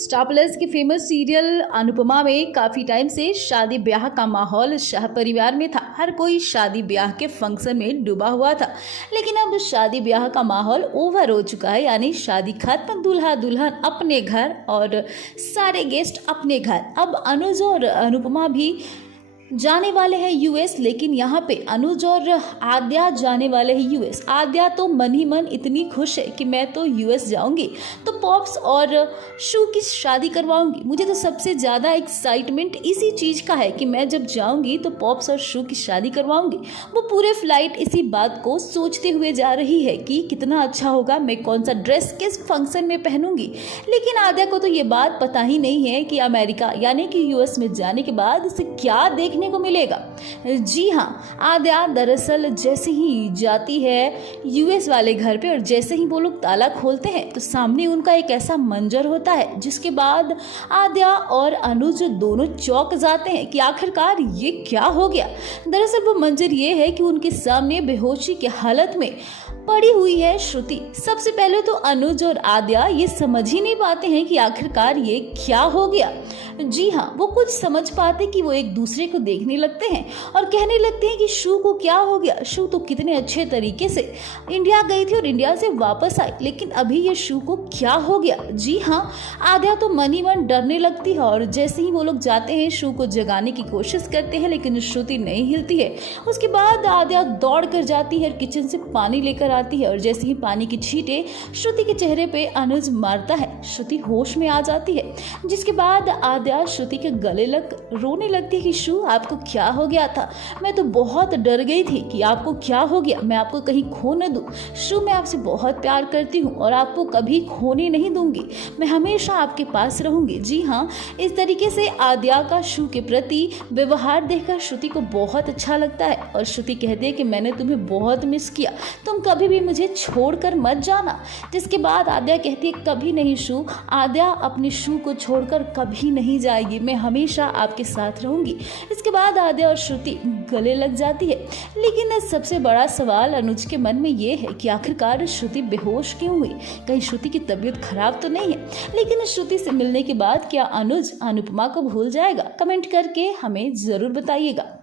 Star plus के famous serial Anupama में काफी टाइम से शादी ब्याह का माहौल शाह परिवार में था। हर कोई शादी ब्याह के फंक्शन में डूबा हुआ था, लेकिन अब शादी ब्याह का माहौल ओवर हो चुका है। यानी शादी खत्म, दूल्हा दुल्हन अपने घर और सारे गेस्ट अपने घर। अब अनुज और अनुपमा भी जाने वाले हैं यूएस, लेकिन यहाँ पे अनुज और आद्या जाने वाले हैं यूएस। आद्या तो मन ही मन इतनी खुश है कि मैं तो यूएस जाऊंगी तो पॉप्स और शू की शादी करवाऊंगी। मुझे तो सबसे ज़्यादा एक्साइटमेंट इसी चीज़ का है कि मैं जब जाऊंगी तो पॉप्स और शू की शादी करवाऊंगी। वो पूरे फ्लाइट इसी बात को सोचते हुए जा रही है कि कितना अच्छा होगा, मैं कौन सा ड्रेस किस फंक्शन में पहनूंगी। लेकिन आद्या को तो ये बात पता ही नहीं है कि अमेरिका यानी कि यूएस में जाने के बाद उसे क्या देखने को मिलेगा। जी हाँ, आद्या दरअसल जैसे ही जाती है यूएस वाले घर पे और जैसे ही वो लोग ताला खोलते हैं तो सामने उनका एक ऐसा मंजर होता है, जिसके बाद आद्या और अनुज दोनों चौंक जाते हैं कि आखिरकार ये क्या हो गया। दरअसल वो मंजर ये है कि उनके सामने बेहोशी की हालत में पड़ी हुई है श्रुति। सबसे पहले तो अनुज और आद्या ये समझ ही नहीं पाते हैं कि आखिरकार ये क्या हो गया। जी हाँ, वो कुछ समझ पाते कि वो एक दूसरे को देखने लगते हैं और कहने लगते हैं कि शू को क्या हो गया। शू तो कितने अच्छे तरीके से इंडिया गई थी और इंडिया से वापस आई, लेकिन अभी ये शू को क्या हो गया। जी हाँ, आद्या तो मन ही मन डरने लगती है और जैसे ही वो लोग जाते हैं शू को जगाने की कोशिश करते हैं, लेकिन श्रुति नहीं हिलती है। उसके बाद आद्या दौड़ कर जाती है, किचन से पानी लेकर आती है और जैसे ही पानी की छींटे श्रुति के चेहरे पे अनुज मारता है, श्रुति होश में आ जाती है। जिसके बाद आद्या श्रुति के गले लग रोने लगती है कि शू आपको क्या हो गया था, मैं तो बहुत डर गई थी कि आपको क्या हो गया, मैं आपको कहीं खो न दूं। शू, मैं आपसे बहुत प्यार करती हूँ और आपको कभी खोने नहीं दूंगी, मैं हमेशा आपके पास रहूंगी। जी हाँ, इस तरीके से आद्या का शू के प्रति व्यवहार देखकर श्रुति को बहुत अच्छा लगता है और श्रुति कहती है कि मैंने तुम्हें बहुत मिस किया, तुम कभी भी मुझे छोड़कर मत जाना। जिसके बाद आद्या कहती है कभी नहीं शू, आद्या अपने शू को छोड़कर कभी नहीं जाएगी, मैं हमेशा आपके साथ रहूंगी। इसके बाद आद्या और श्रुति गले लग जाती है। लेकिन सबसे बड़ा सवाल अनुज के मन में ये है कि आखिरकार श्रुति बेहोश क्यों हुई, कहीं श्रुति की तबीयत खराब तो नहीं है। लेकिन श्रुति से मिलने के बाद क्या अनुज अनुपमा को भूल जाएगा? कमेंट करके हमें जरूर बताइएगा।